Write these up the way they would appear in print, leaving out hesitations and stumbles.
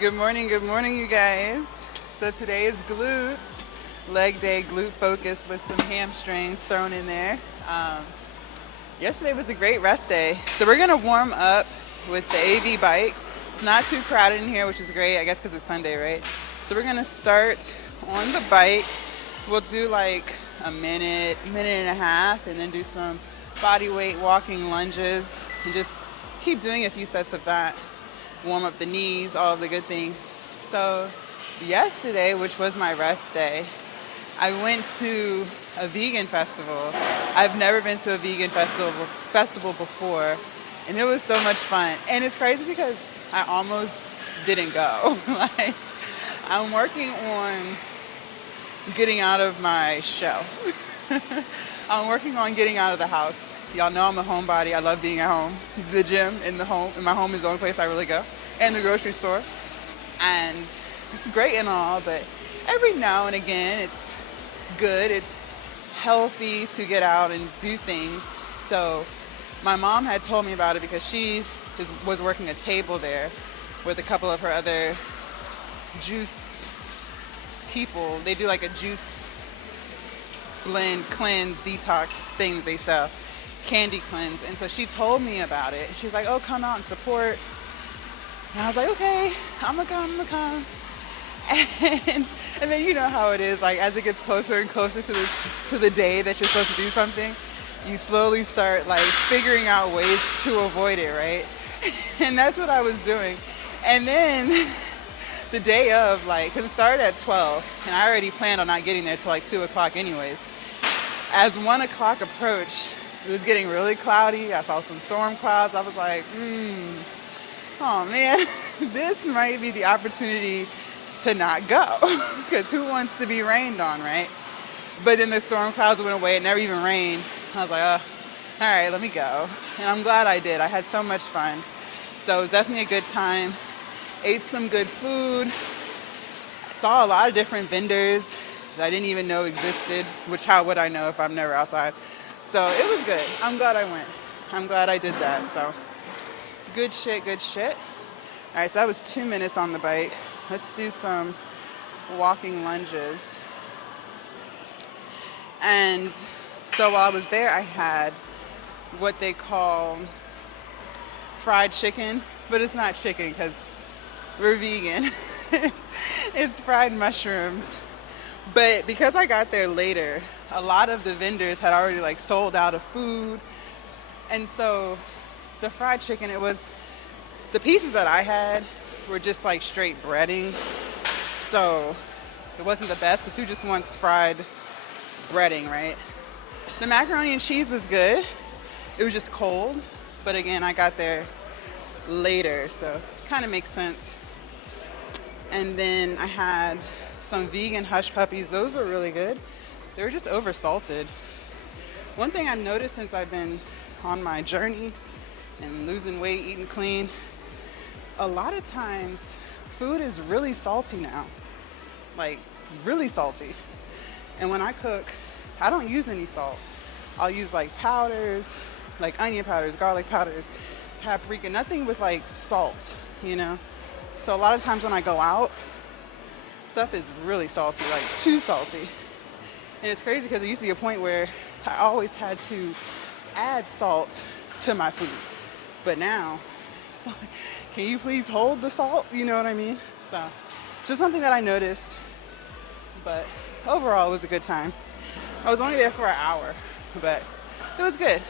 Good morning, you guys. So today is glutes, leg day, glute focus with some hamstrings thrown in there. Yesterday was a great rest day. So we're gonna warm up with the AV bike. It's not too crowded in here, which is great, I guess because it's Sunday, right? So we're gonna start on the bike. We'll do like a minute, minute and a half, and then do some body weight walking lunges and just keep doing a few sets of that. Warm up the knees, all of the good things. So yesterday, which was my rest day, I went to a vegan festival. I've never been to a vegan festival before, and it was so much fun. And it's crazy because I almost didn't go. Like, I'm working on getting out of my shell. I'm working on getting out of the house. Y'all know I'm a homebody. I love being at home. The gym in my home is the only place I really go, and the grocery store. And it's great and all, but every now and again, it's good. It's healthy to get out and do things. So my mom had told me about it because she was working a table there with a couple of her other juice people. They do like a juice blend, cleanse, detox thing that they sell. Candy cleanse. And so she told me about it. She was like, oh, come out and support. And I was like, okay, I'm gonna come. And then you know how it is, like as it gets closer and closer to the day that you're supposed to do something, you slowly start like figuring out ways to avoid it, right? And that's what I was doing. And then the day of, like, because it started at 12, and I already planned on not getting there till like 2 o'clock anyways. As 1 o'clock approached, it was getting really cloudy. I saw some storm clouds. I was like, oh man, this might be the opportunity to not go, because who wants to be rained on, right? But then the storm clouds went away. It never even rained. I was like, oh, all right, let me go. And I'm glad I did. I had so much fun. So it was definitely a good time. Ate some good food. Saw a lot of different vendors that I didn't even know existed, which how would I know if I'm never outside? So it was good. I'm glad I went. I'm glad I did that. So good shit, good shit. All right, so that was 2 minutes on the bike. Let's do some walking lunges. And so while I was there, I had what they call fried chicken, but it's not chicken because we're vegan. It's fried mushrooms. But because I got there later, a lot of the vendors had already like sold out of food. And so the fried chicken, the pieces that I had were just like straight breading. So it wasn't the best because who just wants fried breading, right? The macaroni and cheese was good. It was just cold. But again, I got there later, so it kind of makes sense. And then I had some vegan hush puppies. Those were really good. They were just over salted. One thing I've noticed since I've been on my journey and losing weight, eating clean, a lot of times food is really salty now. Like really salty. And when I cook, I don't use any salt. I'll use like powders, like onion powders, garlic powders, paprika, nothing with like salt, you know? So a lot of times when I go out, stuff is really salty, like too salty. And it's crazy because it used to be a point where I always had to add salt to my food. But now, it's like, can you please hold the salt? You know what I mean? So, just something that I noticed. But overall, it was a good time. I was only there for an hour, but it was good.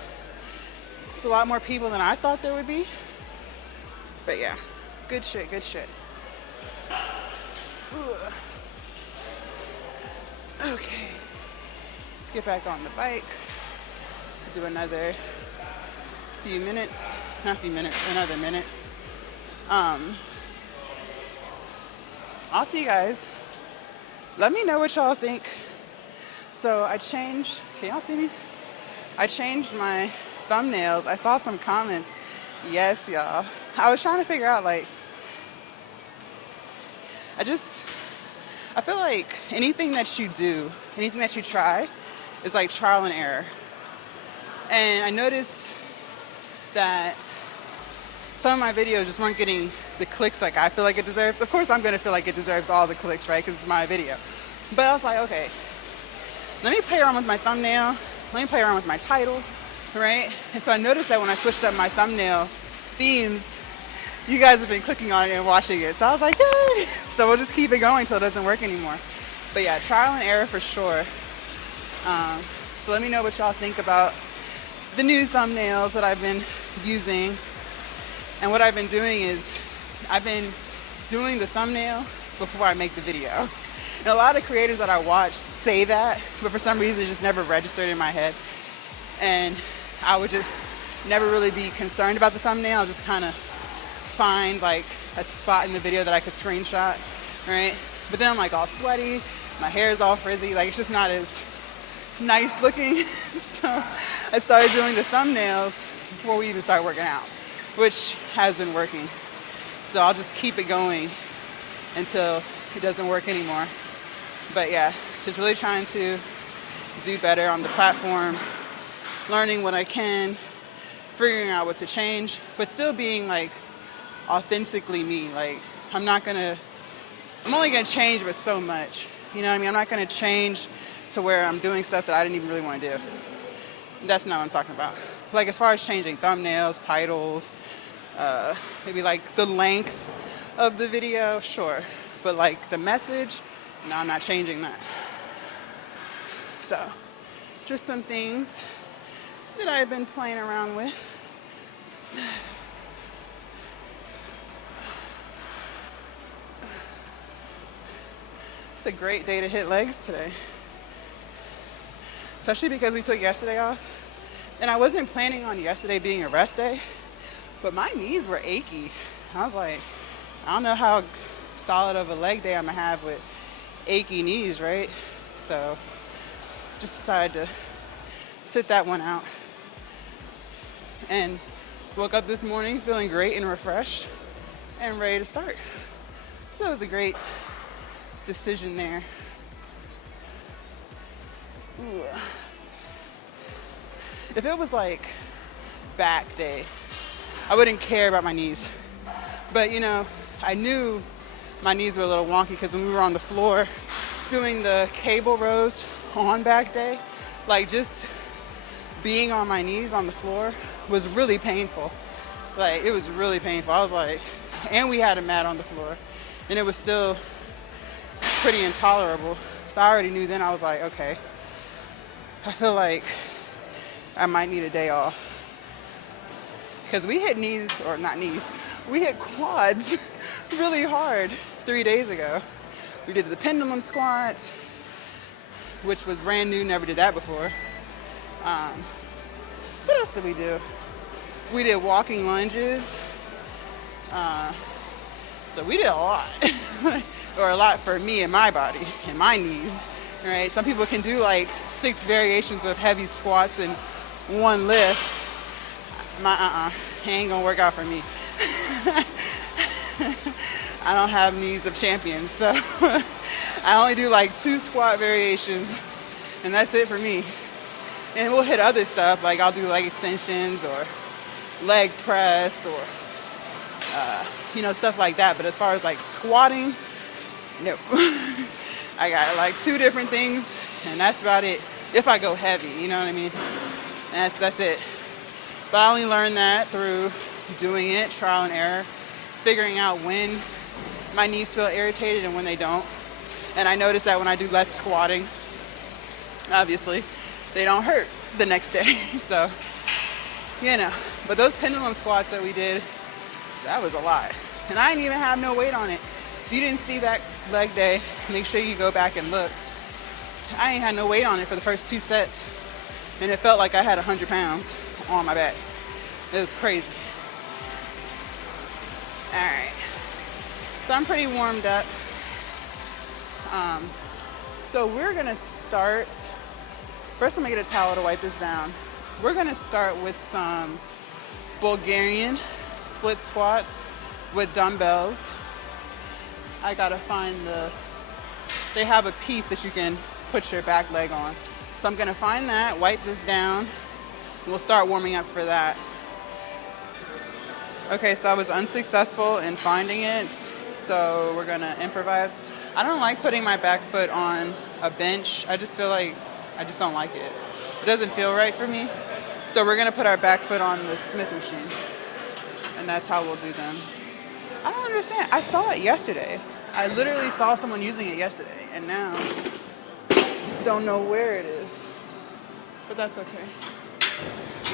It's a lot more people than I thought there would be. But yeah, good shit, good shit. Ugh. Okay, let's get back on the bike. Do another few minutes, not few minutes, another minute. I'll see you guys. Let me know what y'all think. So can y'all see me? I changed my thumbnails. I saw some comments. Yes, y'all. I was trying to figure out, like, I feel like anything that you do, anything that you try is like trial and error. And I noticed that some of my videos just weren't getting the clicks like I feel like it deserves. Of course I'm gonna feel like it deserves all the clicks, right? Because it's my video. But I was like, okay, let me play around with my thumbnail. Let me play around with my title, right? And so I noticed that when I switched up my thumbnail themes, you guys have been clicking on it and watching it. So I was like, yay! So we'll just keep it going until it doesn't work anymore. But yeah, trial and error for sure. So let me know what y'all think about the new thumbnails that I've been using. And what I've been doing is I've been doing the thumbnail before I make the video. And a lot of creators that I watch say that, but for some reason it just never registered in my head. And I would just never really be concerned about the thumbnail. I'll just kind of find like a spot in the video that I could screenshot, right? But then I'm like all sweaty, my hair is all frizzy, like it's just not as nice looking. So I started doing the thumbnails before we even started working out, which has been working. So I'll just keep it going until it doesn't work anymore. But yeah, just really trying to do better on the platform, learning what I can, figuring out what to change, but still being like authentically me. Like I'm only gonna change but so much. You know what I mean? I'm not gonna change to where I'm doing stuff that I didn't even really want to do. That's not what I'm talking about. Like as far as changing thumbnails, titles, maybe like the length of the video, sure. But like the message, no, I'm not changing that. So just some things that I've been playing around with. It's a great day to hit legs today. Especially because we took yesterday off. And I wasn't planning on yesterday being a rest day, but my knees were achy. I was like, I don't know how solid of a leg day I'm gonna have with achy knees, right? So just decided to sit that one out. And woke up this morning feeling great and refreshed and ready to start. So it was a great decision there. Ugh. If it was like back day, I wouldn't care about my knees. But you know, I knew my knees were a little wonky because when we were on the floor doing the cable rows on back day, like just being on my knees on the floor was really painful. Like it was really painful. I was like, and we had a mat on the floor and it was still pretty intolerable. So I already knew then. I was like, okay, I feel like I might need a day off. Because we hit knees, or not knees, we hit quads really hard 3 days ago. We did the pendulum squats, which was brand new, never did that before. What else did we do? We did walking lunges. So we did a lot, or a lot for me and my body and my knees, right? Some people can do like 6 variations of heavy squats in one lift. It ain't gonna work out for me. I don't have knees of champions, so I only do like 2 squat variations, and that's it for me. And we'll hit other stuff, like I'll do leg extensions or leg press or stuff like that. But as far as like squatting, no. I got like 2 different things, and that's about it. If I go heavy, you know what I mean? And that's it. But I only learned that through doing it, trial and error, figuring out when my knees feel irritated and when they don't. And I noticed that when I do less squatting, obviously, they don't hurt the next day. So, but those pendulum squats that we did, that was a lot. And I didn't even have no weight on it. If you didn't see that leg day, make sure you go back and look. I ain't had no weight on it for the first 2 sets. And it felt like I had 100 pounds on my back. It was crazy. All right. So I'm pretty warmed up. So we're gonna start. First, I'm gonna get a towel to wipe this down. We're gonna start with some Bulgarian split squats with dumbbells. I gotta find they have a piece that you can put your back leg on. So I'm gonna find that, wipe this down. We'll start warming up for that. Okay, so I was unsuccessful in finding it, so we're gonna improvise. I don't like putting my back foot on a bench. I just feel like I just don't like it. It doesn't feel right for me. So we're gonna put our back foot on the Smith machine, and that's how we'll do them. I don't understand. I saw it yesterday. I literally saw someone using it yesterday, and now don't know where it is. But that's okay.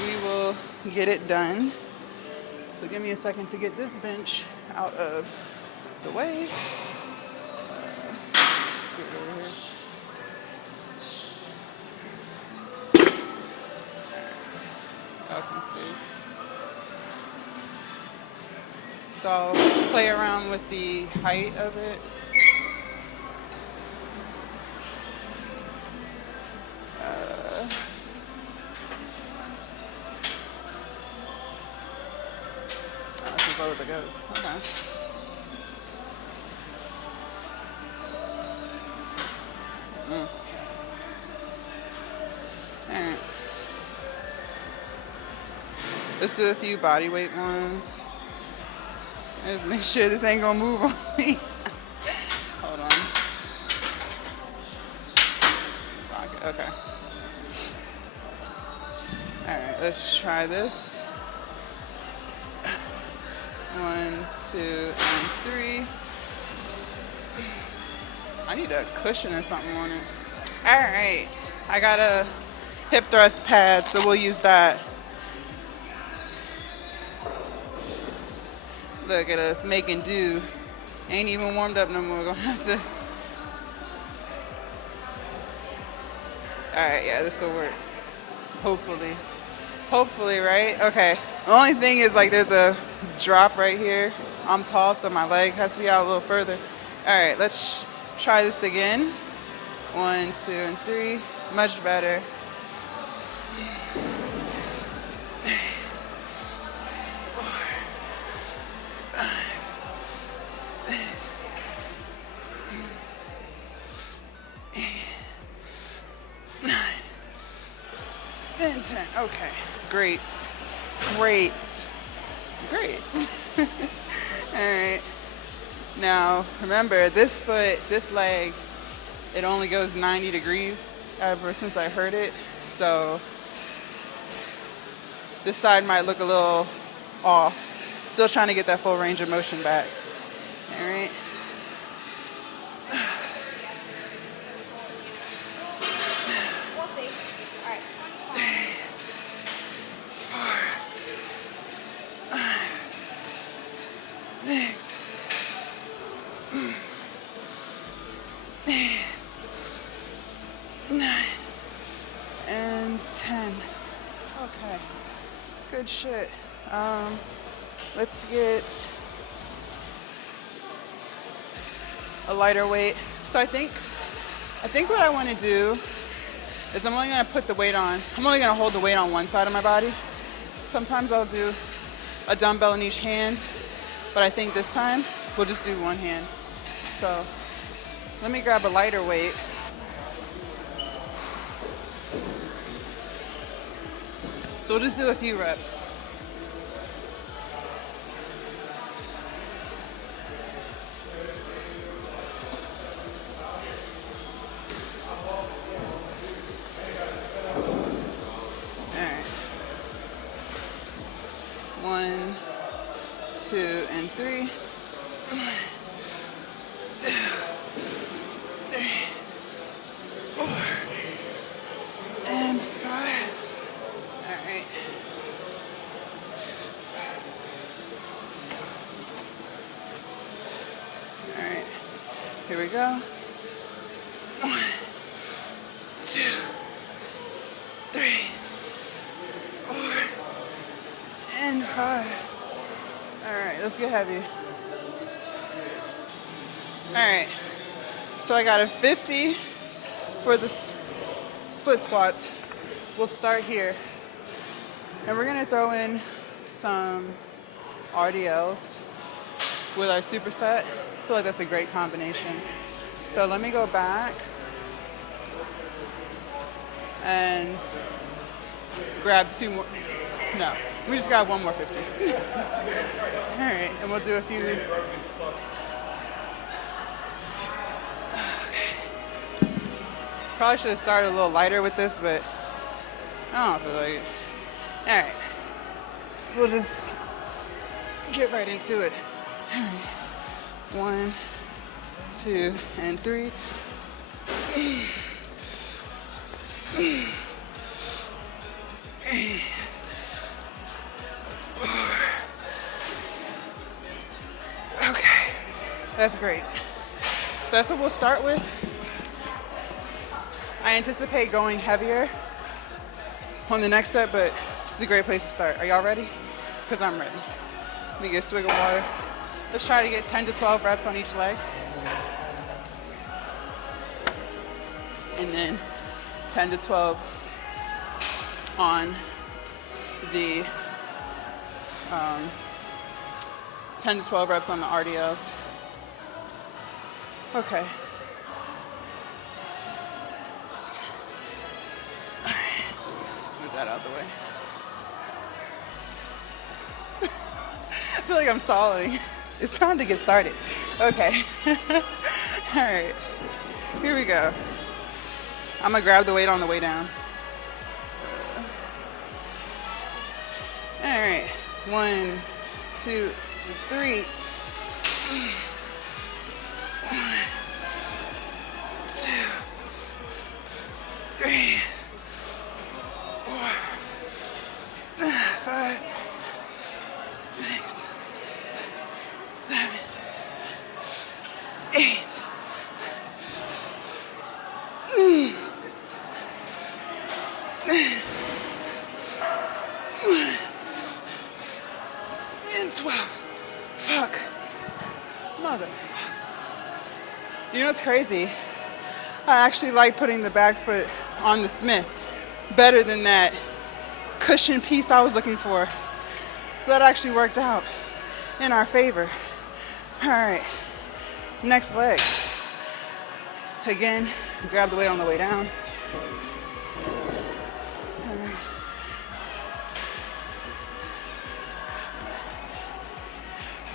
We will get it done. So give me a second to get this bench out of the way. Scoot over here. Y'all can see. So I'll play around with the height of it. That's as low as it goes. Okay. Alright. Let's do a few body weight ones. Let's make sure this ain't gonna move on me. Hold on. Okay. Alright, let's try this. 1, 2, and 3. I need a cushion or something on it. Alright, I got a hip thrust pad, so we'll use that. Look at us making do. Ain't even warmed up no more. We're gonna have to. Alright, yeah, this will work. Hopefully. Hopefully, right? Okay. The only thing is, like, there's a drop right here. I'm tall, so my leg has to be out a little further. Alright, let's try this again. 1, 2, and 3. Much better. 10. Okay, great. All right. Now, remember, this foot, this leg, it only goes 90 degrees ever since I heard it. So this side might look a little off. Still trying to get that full range of motion back. All right. And 10. Okay, good shit. Let's get a lighter weight. So I think what I want to do is I'm only going to put the weight on. I'm only going to hold the weight on one side of my body. Sometimes I'll do a dumbbell in each hand, but I think this time we'll just do one hand. So let me grab a lighter weight. So we'll just do a few reps. All right. 1, 2, and 3. 1, 2, 3, 4, and 5. All right. All right. Here we go. 1, 2, 3, 4, and 5. All right, let's get heavy. All right. So I got a 50 for the split squats. We'll start here. And we're gonna throw in some RDLs with our superset. I feel like that's a great combination. So let me go back and grab 2 more. No, We just got one more 50. All right, and we'll do a few. Probably should have started a little lighter with this, but I don't feel like it. All right, we'll just get right into it. All right. 1, 2, and 3. Okay, that's great. So that's what we'll start with. I anticipate going heavier on the next set, but this is a great place to start. Are y'all ready? Because I'm ready. Let me get a swig of water. Let's try to get 10 to 12 reps on each leg. And then 10 to 12 on the 10 to 12 reps on the RDLs. Okay. Move that out of the way. I feel like I'm stalling. It's time to get started. Okay. All right. Here we go. I'm gonna grab the weight on the way down. All right. 1, 2, 3. 1, 2, 3, 4, 5, 6, 7, 8. And 12. Fuck. Mother. You know what's crazy? I actually like putting the back foot on the Smith better than that cushion piece I was looking for. So that actually worked out in our favor. All right, next leg. Again, grab the weight on the way down. All right.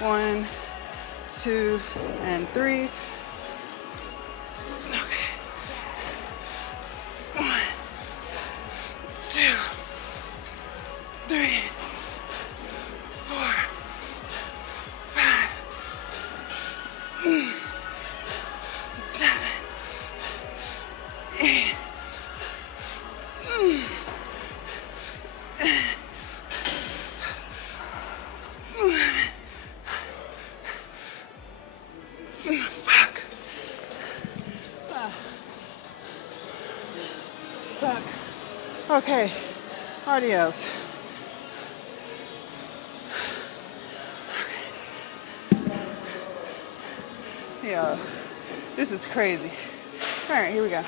1, 2, and 3. Okay. 1, 2, 3, 4, 5, 7, 8. Fuck. Fuck. Okay, RDLs. Yeah, this is crazy. All right, here we go.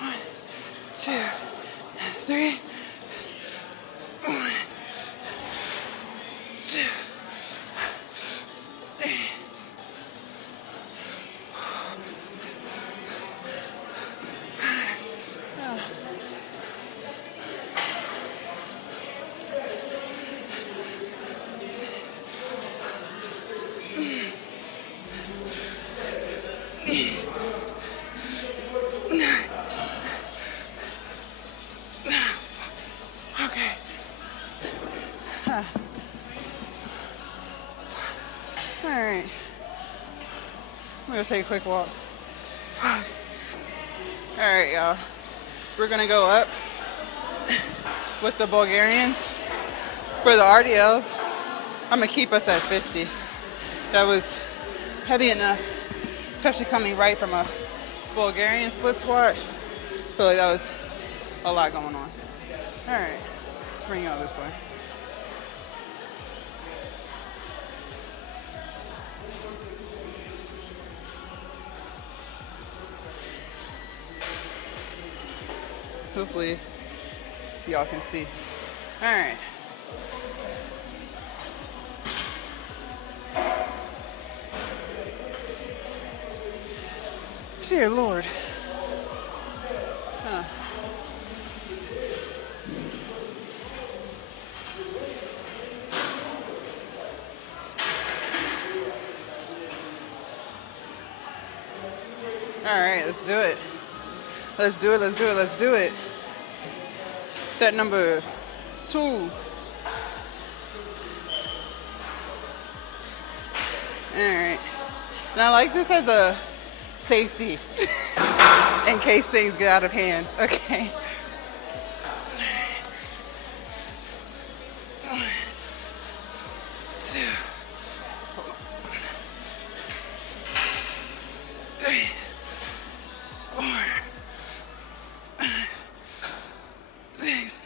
1, 2, 3. 1, 2, 3. Okay. All right. I'm gonna take a quick walk. All right, y'all. We're gonna go up with the Bulgarians. For the RDLs, I'm gonna keep us at 50. That was heavy enough, especially coming right from a Bulgarian split squat. I feel like that was a lot going on. All right, let's bring y'all this way. Hopefully y'all can see. All right. Dear Lord. All right, let's do it. Let's do it, let's do it, let's do it. Set number 2. All right. And I like this as a safety in case things get out of hand. Okay. 1, 2, 3, 4, 6.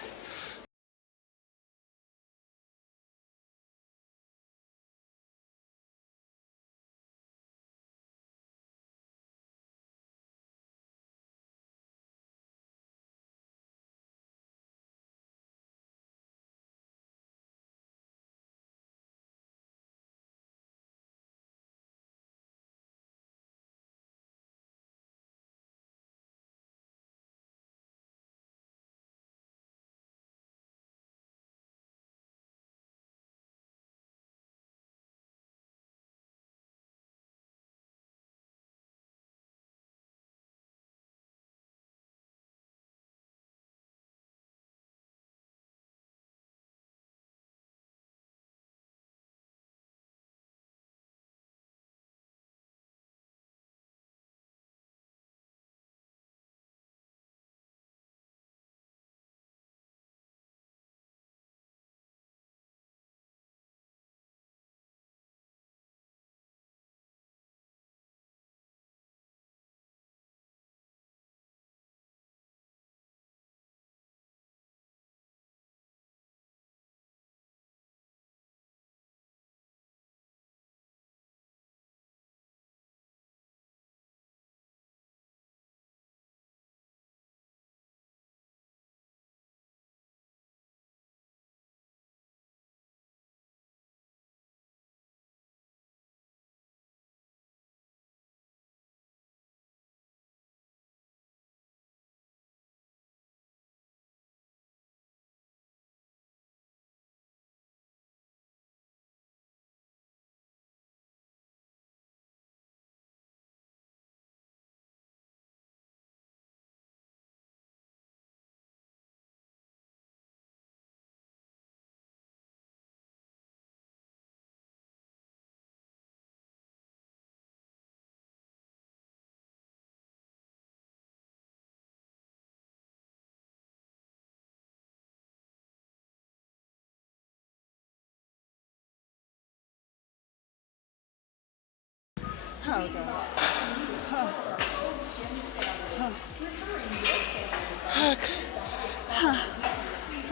Oh, God.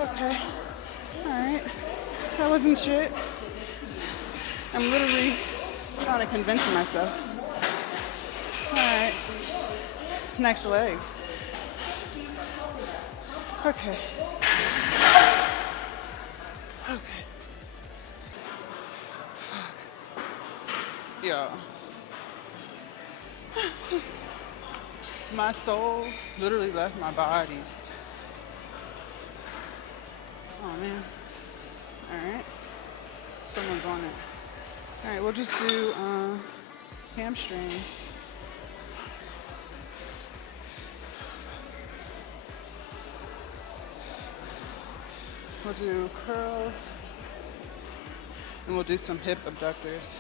Okay. All right. That wasn't shit. I'm literally trying to convince myself. All right. Next leg. Okay. Okay. Yo. My soul literally left my body. Oh, man. All right. Someone's on it. All right, we'll just do hamstrings. We'll do curls, and we'll do some hip abductors.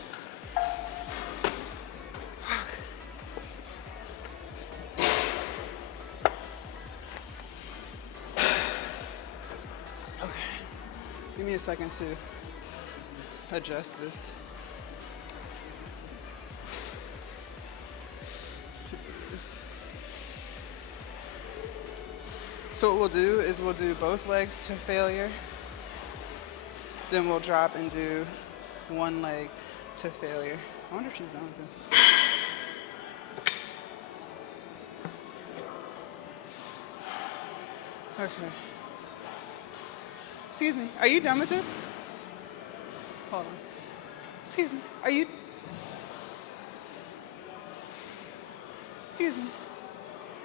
Okay, give me a second to adjust this. So what we'll do is we'll do both legs to failure. Then we'll drop and do one leg to failure. I wonder if she's done with this. Okay. Excuse me, are you done with this? Hold on. Excuse me, are you? Excuse me,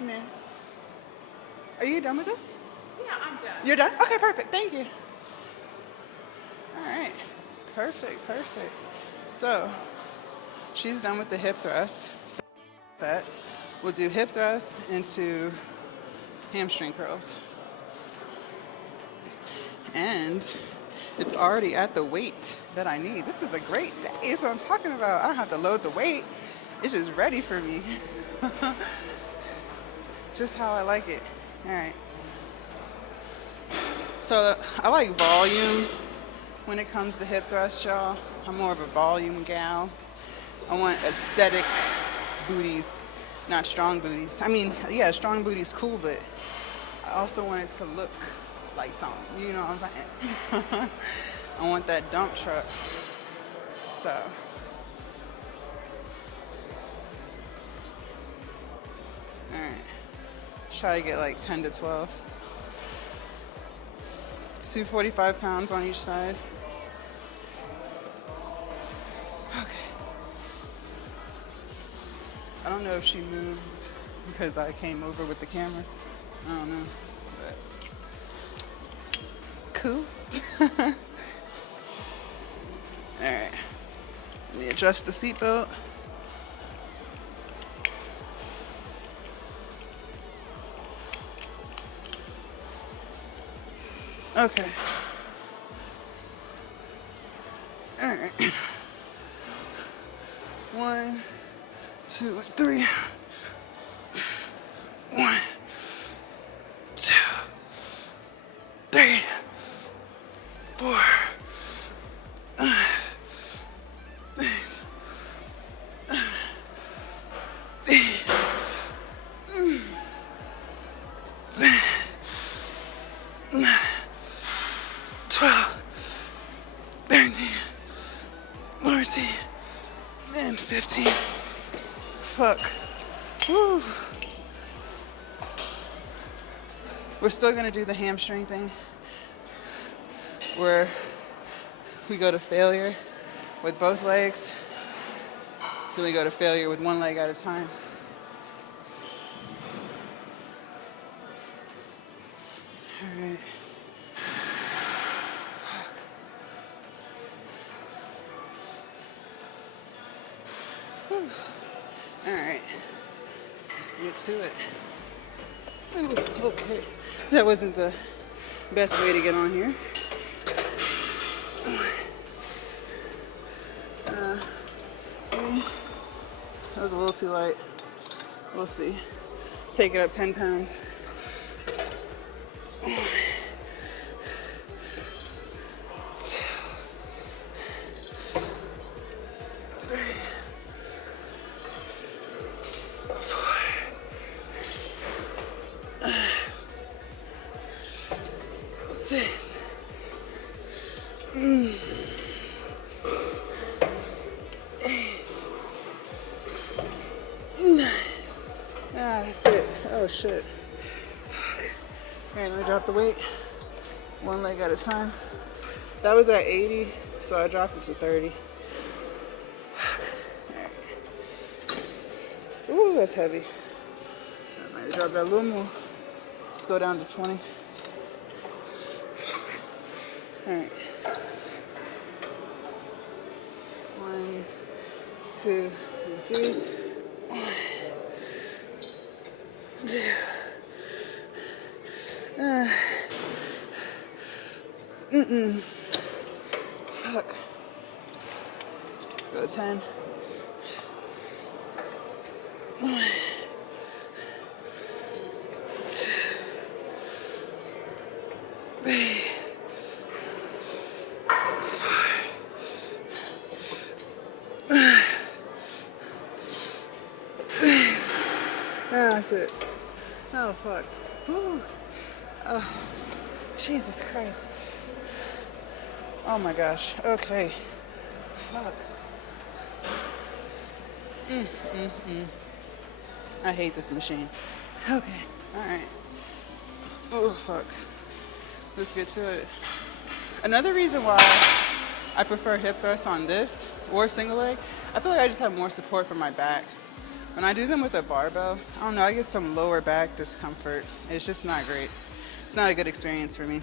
ma'am. Are you done with this? Yeah, I'm done. You're done? Okay, perfect. Thank you. All right. Perfect, perfect. So, she's done with the hip thrust. Set. We'll do hip thrust into hamstring curls. And it's already at the weight that I need. This is a great day. That's what I'm talking about. I don't have to load the weight. It's just ready for me. Just how I like it. All right. So I like volume when it comes to hip thrust, y'all. I'm more of a volume gal. I want aesthetic booties, not strong booties. I mean, yeah, strong booty's cool, but I also want it to look like something. You know what I'm saying? I want that dump truck. So. Alright. Try to get like 10 to 12. 245 pounds on each side. Okay. I don't know if she moved because I came over with the camera. I don't know. But cool. Alright. Let me adjust the seatbelt. Okay. All right. 1, 2, 3. 1, 2, 3, 4. 12, 13, 14, and 15. Fuck. Woo. We're still gonna do the hamstring thing where we go to failure with both legs, then we go to failure with one leg at a time. All right. All right, let's get to it. Ooh, okay, that wasn't the best way to get on here. That was a little too light. We'll see. Take it up 10 pounds. 1, 2, 3, 4, 6. 9. That's it. Oh shit. Alright, let me drop the weight. One leg at a time. That was at 80, so I dropped it to 30. Ooh, that's heavy. I might drop that a little more. Let's go down to 20. Alright. 1, 2, 3. 1, 2. Fuck. Let's go 10. 1, 2, 3, 4. That's it. Oh, fuck. Ooh. Oh, Jesus Christ. Oh my gosh. Okay. Fuck. I hate this machine. Okay. Alright. Oh, fuck. Let's get to it. Another reason why I prefer hip thrusts on this or single leg, I feel like I just have more support for my back. When I do them with a barbell, I don't know, I get some lower back discomfort. It's just not great. It's not a good experience for me.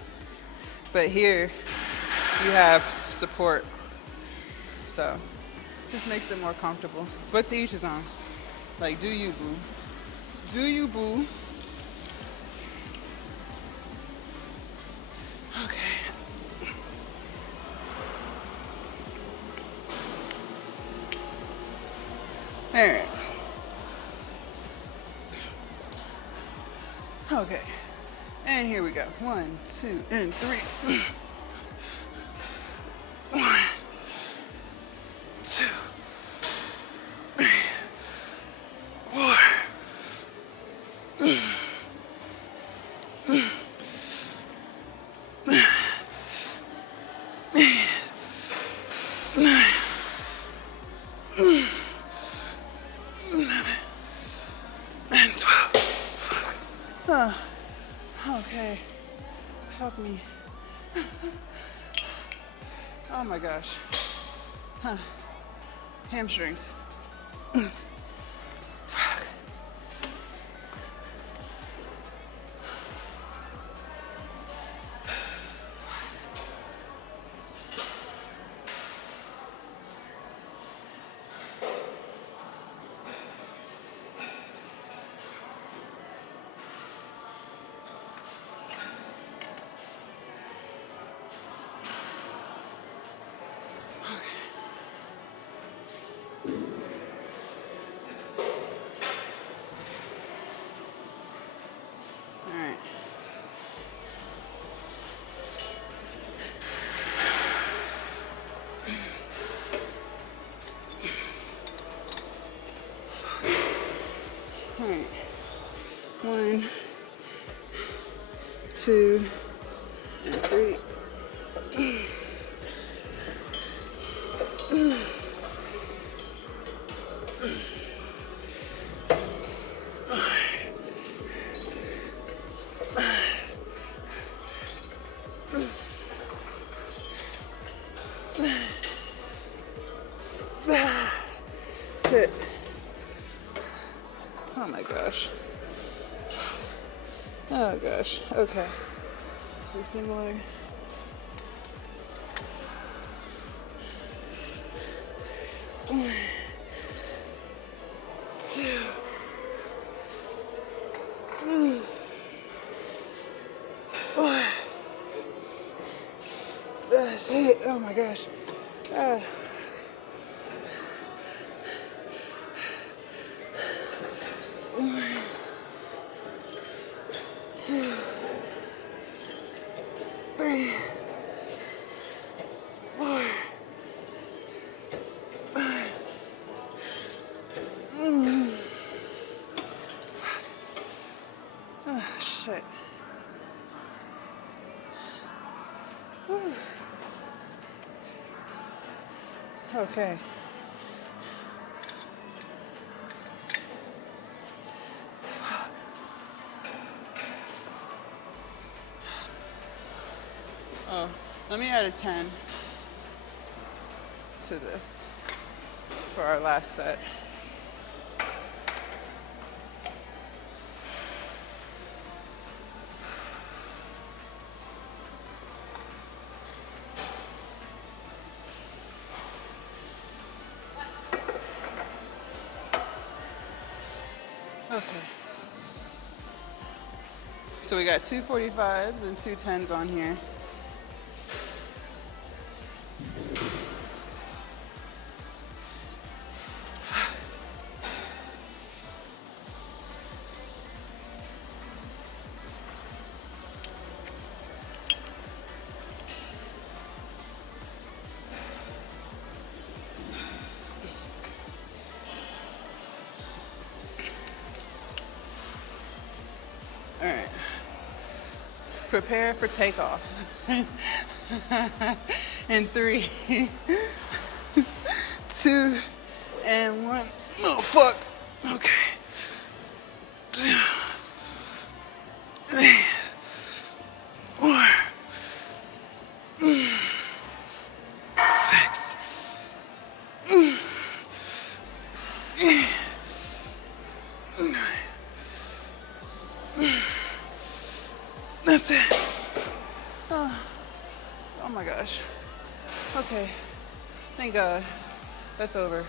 But here, you have support. So, just makes it more comfortable. But to each his own. Like, do you, boo? Do you, boo? Okay. All right. Okay. And here we go. 1, 2, and 3. 1, 2, 3, 4. And 12. Oh, okay. Fuck me. Oh my gosh. Huh. Hamstrings. Fuck. Alright. 1, 2, and 3. Sit. Oh my gosh. Oh gosh. Okay. 60 more. One, 2. Four. That's it. Oh my gosh. Ah. 1, 2, 3, 4, 5. Oh shit. Whew. Okay. Oh, let me add a 10 to this for our last set. Okay. So we got 2 45s and 2 10s on here. All right. Prepare for takeoff. In 3, 2, and 1. Oh, fuck. Okay. 2, 3, 4, 6, 9. That's it. Oh my gosh. Okay. Thank God. That's over.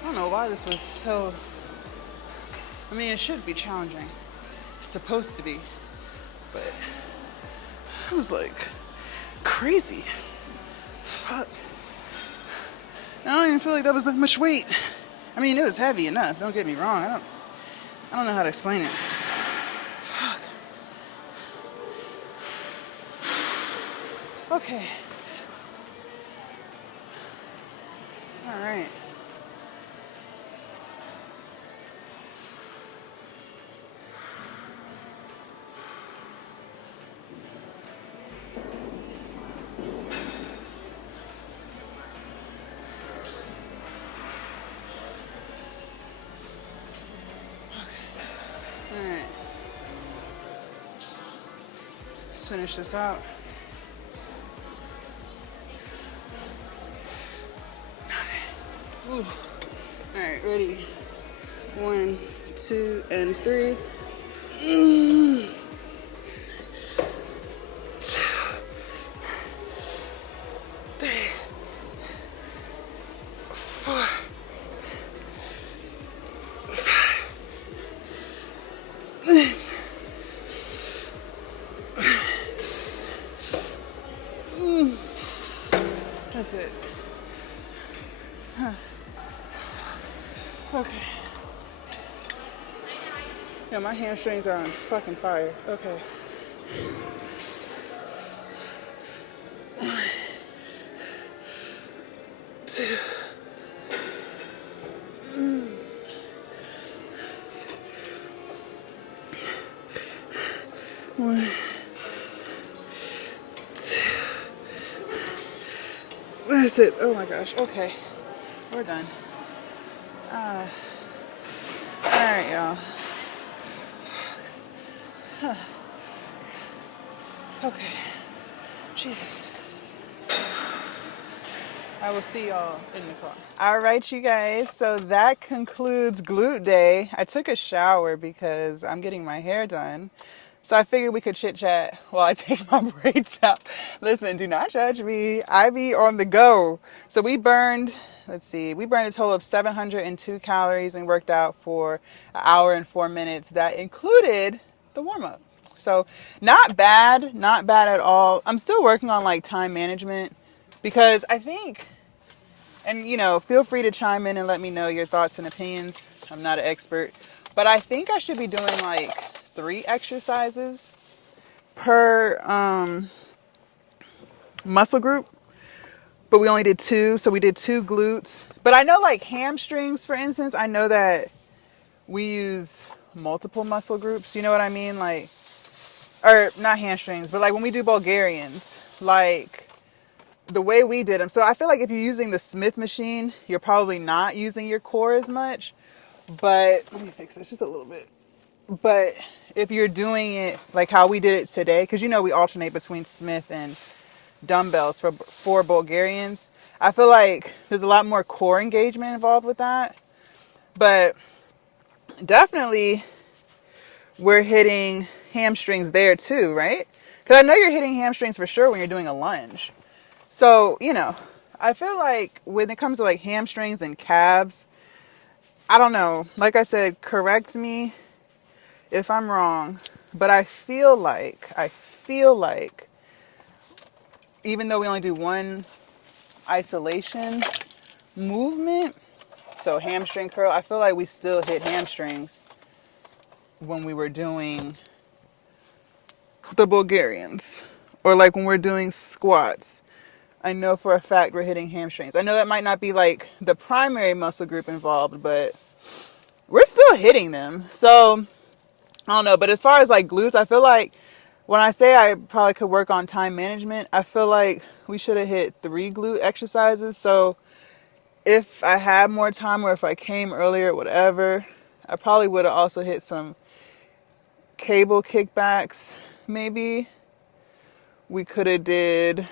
I don't know why this was so I mean, it should be challenging. It's supposed to be. But it was like crazy. Fuck. I don't even feel like that was that much weight. I mean, it was heavy enough. Don't get me wrong. I don't know how to explain it. Fuck. Okay. All right. Alright. Let's finish this out. Alright, ready? 1, 2, and 3. 2, 3, 4, 5. That's it. Huh. Okay. Yeah, my hamstrings are on fucking fire. Okay. 1, 2. 1, 2. That's it. Oh my gosh. Okay. We're done. Alright, y'all. Huh. Okay. Jesus. I will see y'all in the car. Alright, you guys. So that concludes glute day. I took a shower because I'm getting my hair done. So I figured we could chit chat while I take my braids out. Listen, do not judge me. I be on the go. So we burned, we burned a total of 702 calories and worked out for an hour and 4 minutes. That included the warm up. So not bad at all. I'm still working on like time management because I think, and feel free to chime in and let me know your thoughts and opinions. I'm not an expert, but I think I should be doing like 3 exercises per muscle group, but we only did 2. So we did 2 glutes. But I know like hamstrings, for instance, I know that we use multiple muscle groups. You know what I mean? Like, or not hamstrings, but like when we do Bulgarians, like the way we did them. So I feel like if you're using the Smith machine, you're probably not using your core as much. But let me fix this just a little bit. But if you're doing it like how we did it today, because we alternate between Smith and dumbbells for Bulgarians, I feel like there's a lot more core engagement involved with that. But definitely we're hitting hamstrings there too, right? Because I know you're hitting hamstrings for sure when you're doing a lunge. So, I feel like when it comes to like hamstrings and calves, I don't know. Like I said, correct me if I'm wrong, but I feel like even though we only do one isolation movement, so hamstring curl, I feel like we still hit hamstrings when we were doing the Bulgarians, or like when we're doing squats. I know for a fact we're hitting hamstrings. I know that might not be like the primary muscle group involved, but we're still hitting them. So I don't know, but as far as like glutes, I feel like when I say I probably could work on time management, I feel like we should have hit 3 glute exercises. So if I had more time or if I came earlier, whatever, I probably would have also hit some cable kickbacks. Maybe we could have did,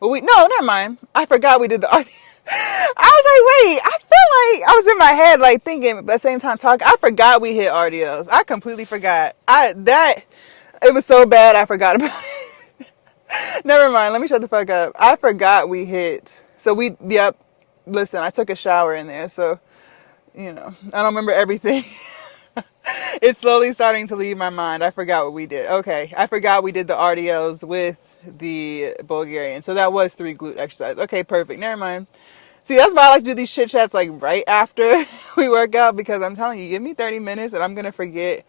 no, never mind. I forgot we did the RDO. I was like, wait, I feel like I was in my head like thinking, but at the same time talking. I forgot we hit RDOs. I completely forgot. It was so bad I forgot about it. Never mind. Let me shut the fuck up. I forgot we hit. So listen, I took a shower in there, so I don't remember everything. It's slowly starting to leave my mind. I forgot what we did. Okay, I forgot we did the RDLs with the Bulgarian. So that was 3 glute exercises. Okay, perfect. Never mind. See, that's why I like to do these chit chats like right after we work out, because I'm telling you, give me 30 minutes and I'm gonna forget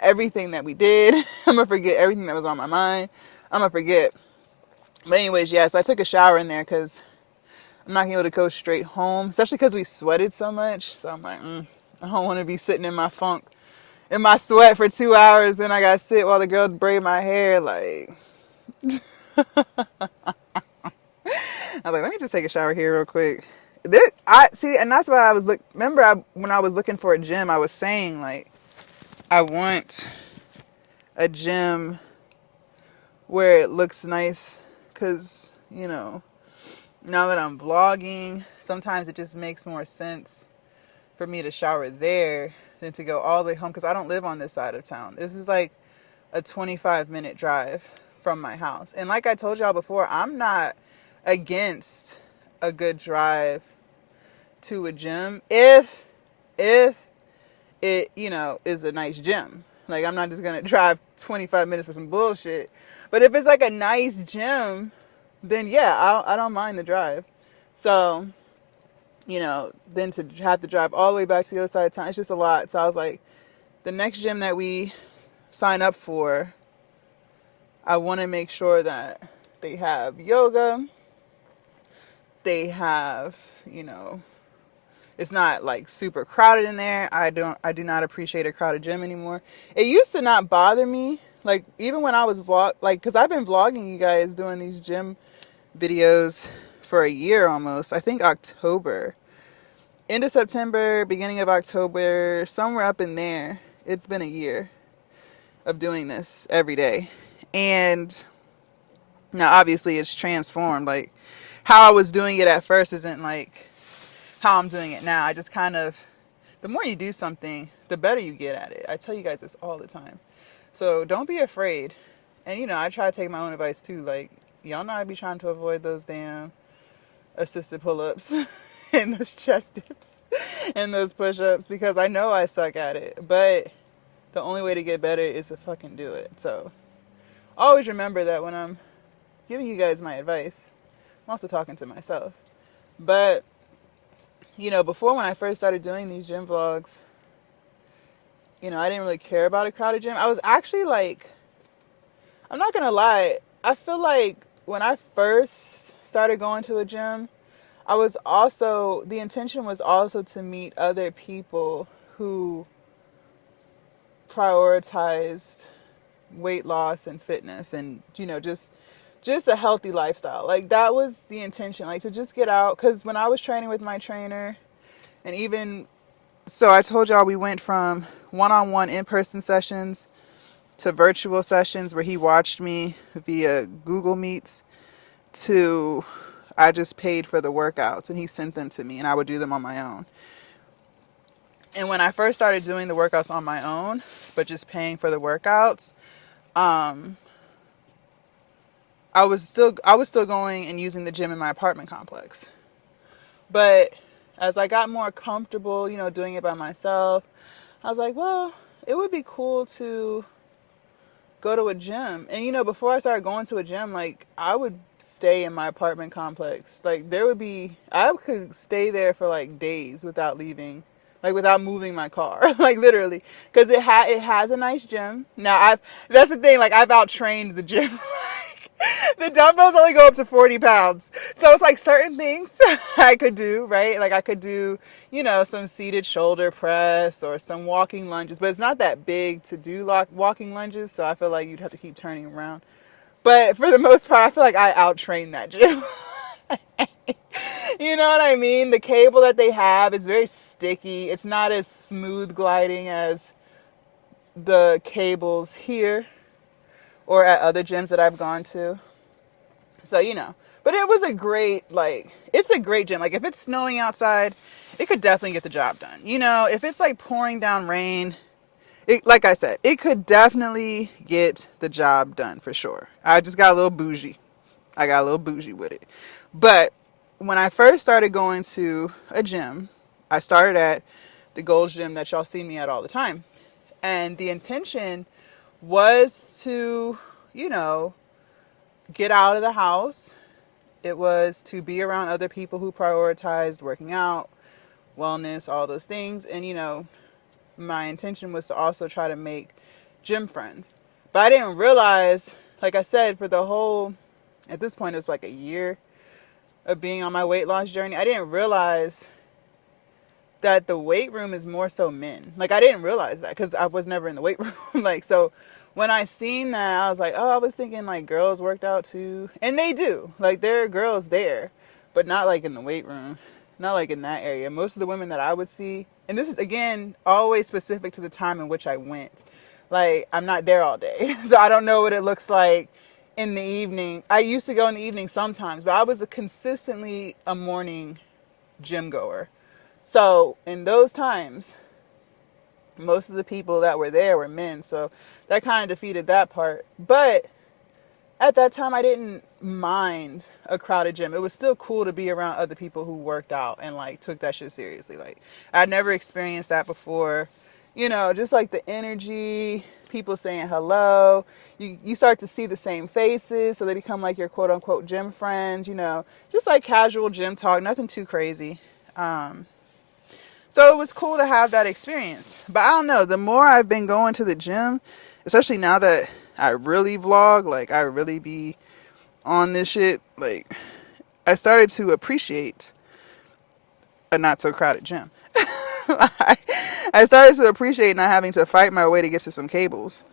everything that we did. I'm gonna forget everything that was on my mind. I'm gonna forget. But anyways, yeah, so I took a shower in there because I'm not gonna be able to go straight home, especially because we sweated so much. So I'm like, I don't want to be sitting in my funk, in my sweat for 2 hours. Then I gotta sit while the girl braid my hair. Like, I was like, let me just take a shower here real quick. I see, and that's why I was remember, when I was looking for a gym, I was saying like, I want a gym where it looks nice, because now that I'm vlogging, sometimes it just makes more sense for me to shower there than to go all the way home, because I don't live on this side of town. This is like a 25-minute drive from my house. And like I told y'all before, I'm not against a good drive to a gym if it, is a nice gym. Like, I'm not just going to drive 25 minutes for some bullshit. But if it's like a nice gym, then yeah, I don't mind the drive. So, then to have to drive all the way back to the other side of town, it's just a lot. So I was like, the next gym that we sign up for, I want to make sure that they have yoga. They have, it's not like super crowded in there. I do not appreciate a crowded gym anymore. It used to not bother me. Like, even when I was cause I've been vlogging you guys doing these gym videos for a year almost. I think October. End of September, beginning of October, somewhere up in there. It's been a year of doing this every day. And now obviously it's transformed. Like, how I was doing it at first isn't like how I'm doing it now. I just kind of, the more you do something, the better you get at it. I tell you guys this all the time. So don't be afraid. And I try to take my own advice too. Like, y'all know I be trying to avoid those damn assisted pull-ups and those chest dips and those push-ups, because I know I suck at it. But the only way to get better is to fucking do it. So always remember that when I'm giving you guys my advice, I'm also talking to myself. But before, when I first started doing these gym vlogs, I didn't really care about a crowded gym. I was actually like, I'm not gonna lie, I feel like when I first started going to a gym, the intention was also to meet other people who prioritized weight loss and fitness and, just a healthy lifestyle. Like, that was the intention, like, to just get out. Because when I was training with my trainer, and even so, I told y'all we went from one-on-one in-person sessions to virtual sessions where he watched me via Google Meets, to I just paid for the workouts and he sent them to me and I would do them on my own. And when I first started doing the workouts on my own, but just paying for the workouts, I was still going and using the gym in my apartment complex. But as I got more comfortable, doing it by myself, I was like, well, it would be cool to go to a gym. And before I started going to a gym, like, I would stay in my apartment complex. Like, I could stay there for like days without leaving, like without moving my car, like literally, because it has a nice gym. Now that's the thing, like, I've out-trained the gym. The dumbbells only go up to 40 pounds. So it's like certain things I could do, right? Like, I could do, some seated shoulder press or some walking lunges, but it's not that big to do walking lunges. So I feel like you'd have to keep turning around. But for the most part, I feel like I out-trained that gym. You know what I mean? The cable that they have is very sticky. It's not as smooth gliding as the cables here or at other gyms that I've gone to. So, but it was it's a great gym. Like, if it's snowing outside, it could definitely get the job done. If it's like pouring down rain, like I said, it could definitely get the job done for sure. I just got a little bougie. With it. But when I first started going to a gym, I started at the Gold's Gym that y'all see me at all the time. And the intention was to, you know, get out of the house. It was to be around other people who prioritized working out, wellness, all those things. And, you know, my intention was to also try to make gym friends. But I didn't realize, like I said, for the whole, at this point, it was like a year of being on my weight loss journey. I didn't realize that the weight room is more so men. Like, I didn't realize that because I was never in the weight room. Like, so when I seen that, I was like, oh, I was thinking like girls worked out too. And they do. Like, there are girls there, but not like in the weight room, not like in that area. Most of the women that I would see, and this is again always specific to the time in which I went. Like, I'm not there all day. So I don't know what it looks like in the evening. I used to go in the evening sometimes, but I was consistently a morning gym goer. So in those times, most of the people that were there were men. So that kind of defeated that part. But at that time, I didn't mind a crowded gym. It was still cool to be around other people who worked out and like took that shit seriously. Like, I'd never experienced that before. You know, just like the energy, people saying hello. You start to see the same faces, so they become like your quote unquote gym friends, you know, just like casual gym talk, nothing too crazy. So it was cool to have that experience. But I don't know, the more I've been going to the gym, especially now that I really vlog, like I really be on this shit, like I started to appreciate a not so crowded gym. I started to appreciate not having to fight my way to get to some cables.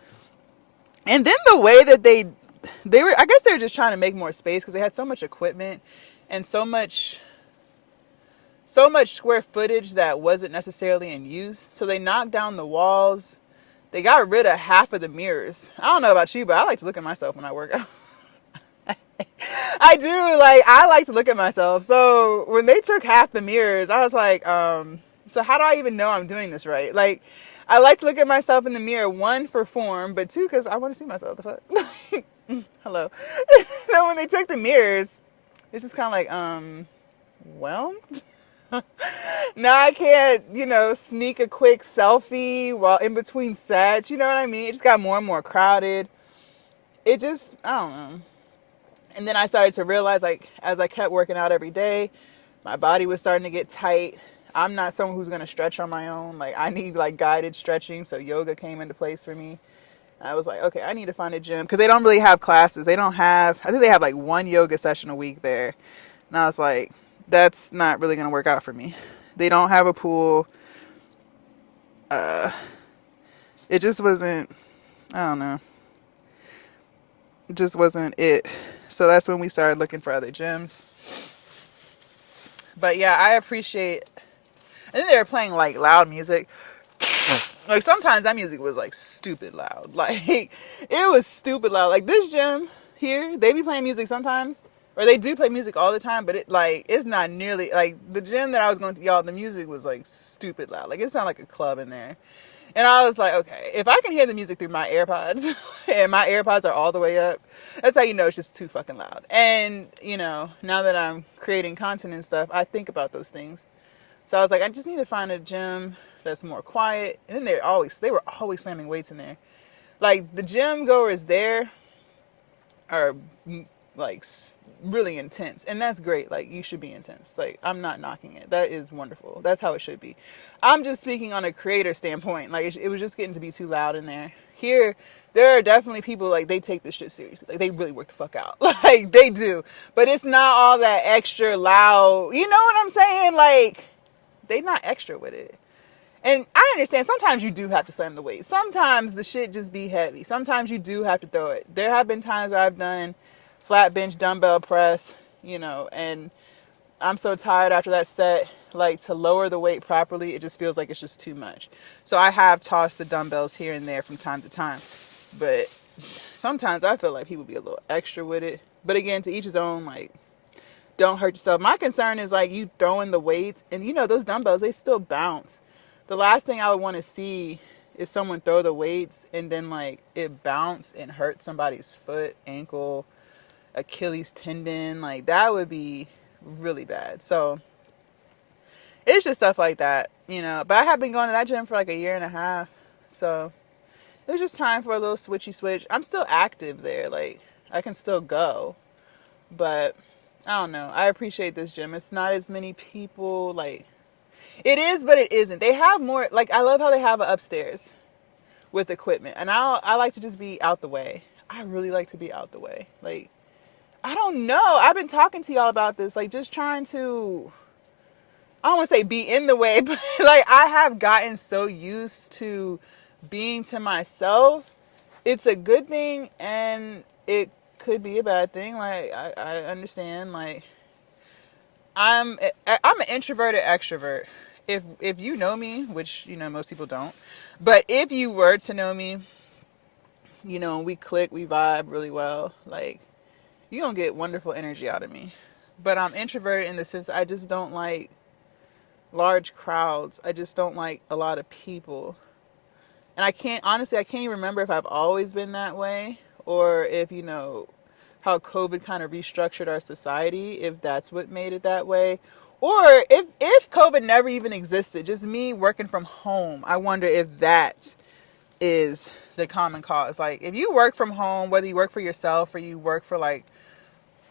And then the way that they were, I guess they were just trying to make more space because they had so much equipment and so much square footage that wasn't necessarily in use. So they knocked down the walls. They got rid of half of the mirrors. I don't know about you, but I like to look at myself when I work out. I do. Like, I like to look at myself. So when they took half the mirrors, I was like, so how do I even know I'm doing this right? Like, I like to look at myself in the mirror, one, for form, but two, because I want to see myself. The fuck? Hello. So when they took the mirrors, it's just kind of like, well, now I can't, you know, sneak a quick selfie while in between sets. You know what I mean? It just got more and more crowded. It just, I don't know. And then I started to realize, like, as I kept working out every day, my body was starting to get tight. I'm not someone who's going to stretch on my own. Like, I need, like, guided stretching. So yoga came into place for me. I was like, okay, I need to find a gym. Because they don't really have classes. They don't have, I think they have, like, one yoga session a week there. And I was like, that's not really going to work out for me. They don't have a pool. It just wasn't, I don't know. It just wasn't it. So that's when we started looking for other gyms. But yeah, I appreciate, I think they were playing like loud music. Like sometimes that music was like stupid loud. Like it was stupid loud. Like this gym here, they be playing music sometimes. Or they do play music all the time, but it like it's not nearly like the gym that I was going to, y'all, the music was like stupid loud. Like it sounded like a club in there. And I was like, okay, if I can hear the music through my AirPods and my AirPods are all the way up, that's how you know it's just too fucking loud. And, you know, now that I'm creating content and stuff, I think about those things. So I was like, I just need to find a gym that's more quiet. And then they were always slamming weights in there. Like the gym goers there are like really intense, and that's great. Like you should be intense. Like I'm not knocking it. That is wonderful. That's how it should be. I'm just speaking on a creator standpoint. Like it was just getting to be too loud in there. Here there are definitely people like they take this shit seriously. Like they really work the fuck out. Like they do. But it's not all that extra loud. You know what I'm saying? Like they not extra with it. And I understand sometimes you do have to slam the weight. Sometimes the shit just be heavy. Sometimes you do have to throw it. There have been times where I've done flat bench dumbbell press, you know, and I'm so tired after that set, like to lower the weight properly, it just feels like it's just too much. So I have tossed the dumbbells here and there from time to time. But sometimes I feel like people be a little extra with it. But again, to each his own, like, don't hurt yourself. My concern is like you throwing the weights and you know, those dumbbells, they still bounce. The last thing I would want to see is someone throw the weights and then like it bounce and hurt somebody's foot, ankle, Achilles tendon. Like that would be really bad. So it's just stuff like that, you know. But I have been going to that gym for like a year and a half. So it was just time for a little switchy switch. I'm still active there. Like, I can still go. But I don't know. I appreciate this gym. It's not as many people. Like, it is, but it isn't. They have more. Like, I love how they have it upstairs with equipment. And I like to just be out the way. I really like to be out the way. Like, I don't know. I've been talking to y'all about this. Like, just trying to, I don't want to say be in the way, but like, I have gotten so used to being to myself. It's a good thing and it could be a bad thing. Like, I understand. Like, I'm an introverted extrovert. If you know me, which most people don't, but if you were to know me, we click, we vibe really well. Like, you gonna get wonderful energy out of me. But I'm introverted in the sense I just don't like large crowds. I just don't like a lot of people. And I can't even remember if I've always been that way or if, how COVID kind of restructured our society, if that's what made it that way. Or if COVID never even existed, just me working from home, I wonder if that is the common cause. Like, if you work from home, whether you work for yourself or you work for like,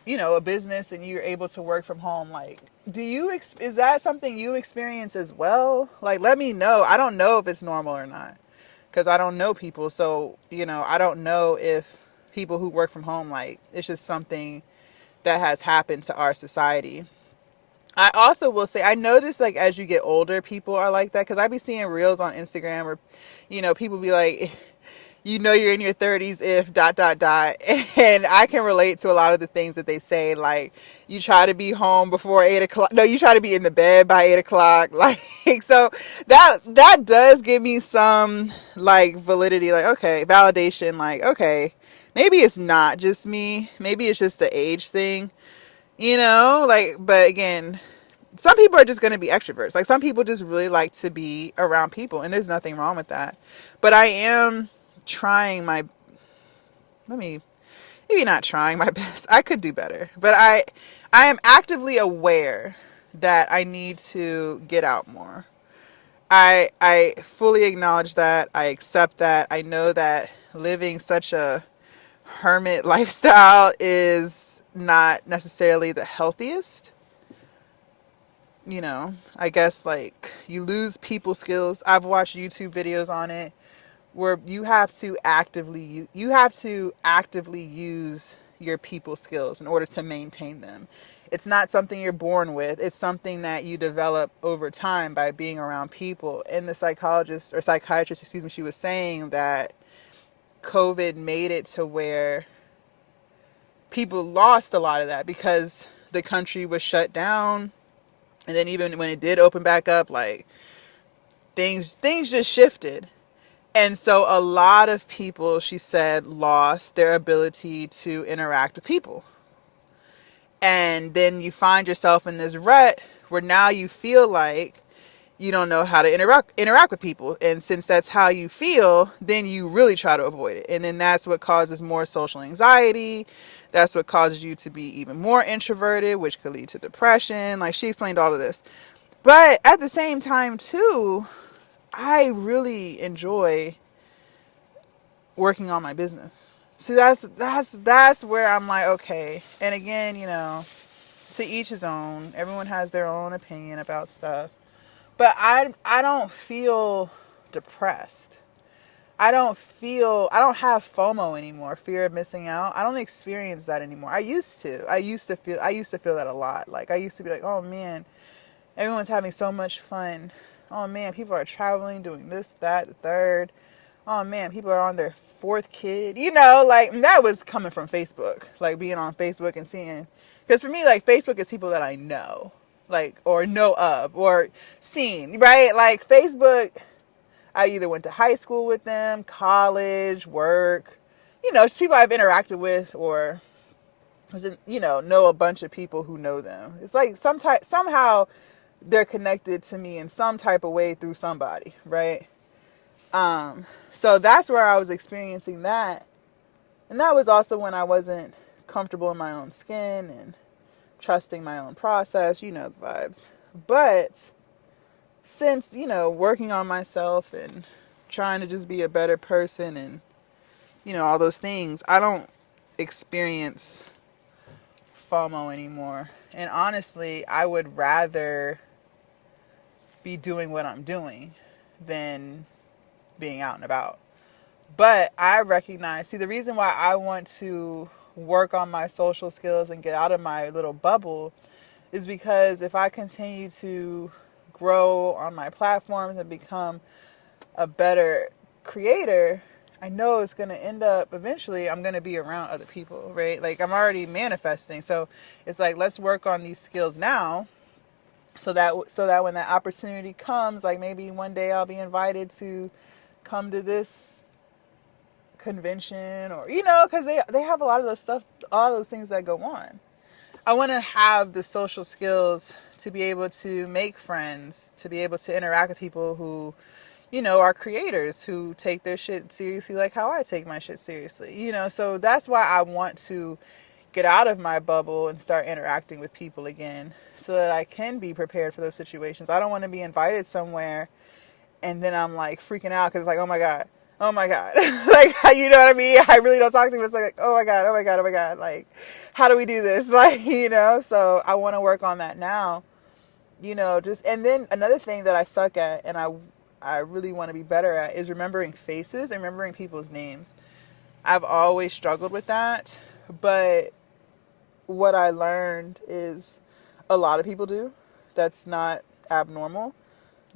a business and you're able to work from home, like, is that something you experience as well? Like, let me know. I don't know if it's normal or not because I don't know people. So, I don't know if people who work from home, like, it's just something that has happened to our society. I also will say, I notice, like, as you get older, people are like that because I be seeing reels on Instagram or, people be like, you're in your 30s if ... And I can relate to a lot of the things that they say. Like, you try to be home before 8 o'clock. No, you try to be in the bed by 8 o'clock. Like, so that does give me some, like, validity. Like, okay, validation. Like, okay, maybe it's not just me. Maybe it's just the age thing, like, but again, some people are just going to be extroverts. Like, some people just really like to be around people, and there's nothing wrong with that. But I am trying my, maybe not trying my best. I could do better. But I am actively aware that I need to get out more. I fully acknowledge that. I accept that. I know that living such a hermit lifestyle is not necessarily the healthiest. I guess, like, you lose people skills. I've watched YouTube videos on it where you have to actively use your people skills in order to maintain them. It's not something you're born with. It's something that you develop over time by being around people. And the psychiatrist, she was saying that COVID made it to where people lost a lot of that because the country was shut down. And then even when it did open back up, like, things just shifted. And so a lot of people, she said, lost their ability to interact with people. And then you find yourself in this rut where now you feel like you don't know how to interact with people. And since that's how you feel, then you really try to avoid it. And then that's what causes more social anxiety. That's what causes you to be even more introverted, which could lead to depression. Like, she explained all of this. But at the same time, too, I really enjoy working on my business. See, that's where I'm like, okay. And again, to each his own. Everyone has their own opinion about stuff. But I don't feel depressed. I don't have FOMO anymore, fear of missing out. I don't experience that anymore. I used to feel that a lot. Like, I used to be like, oh man, everyone's having so much fun. Oh man, people are traveling, doing this, that, the third. Oh man, people are on their fourth kid. Like, that was coming from Facebook. Like, being on Facebook and seeing, because for me, like, Facebook is people that I know, like, or know of, or seen, right? Like, Facebook, I either went to high school with them, college, work, just people I've interacted with, or know a bunch of people who know them. It's like somehow they're connected to me in some type of way through somebody, right? So that's where I was experiencing that. And that was also when I wasn't comfortable in my own skin and trusting my own process, the vibes. But since, working on myself and trying to just be a better person and, all those things, I don't experience FOMO anymore. And honestly, I would rather be doing what I'm doing than being out and about. But I recognize, see, the reason why I want to work on my social skills and get out of my little bubble is because if I continue to grow on my platforms and become a better creator, I know it's going to end up eventually I'm going to be around other people, right? Like I'm already manifesting. So it's like, let's work on these skills now so that when that opportunity comes, like maybe one day I'll be invited to come to this convention or because they have a lot of those stuff, all those things that go on. I want to have the social skills to be able to make friends, to be able to interact with people who are creators, who take their shit seriously like how I take my shit seriously. So that's why I want to get out of my bubble and start interacting with people again so that I can be prepared for those situations. I don't want to be invited somewhere and then I'm like freaking out because it's like, oh my God. Like, you know what I mean? I really don't talk to people. It's like, oh my God. Like, how do we do this? Like, so I want to work on that now, and then another thing that I suck at and I really want to be better at is remembering faces and remembering people's names. I've always struggled with that, but what I learned is a lot of people do. That's not abnormal.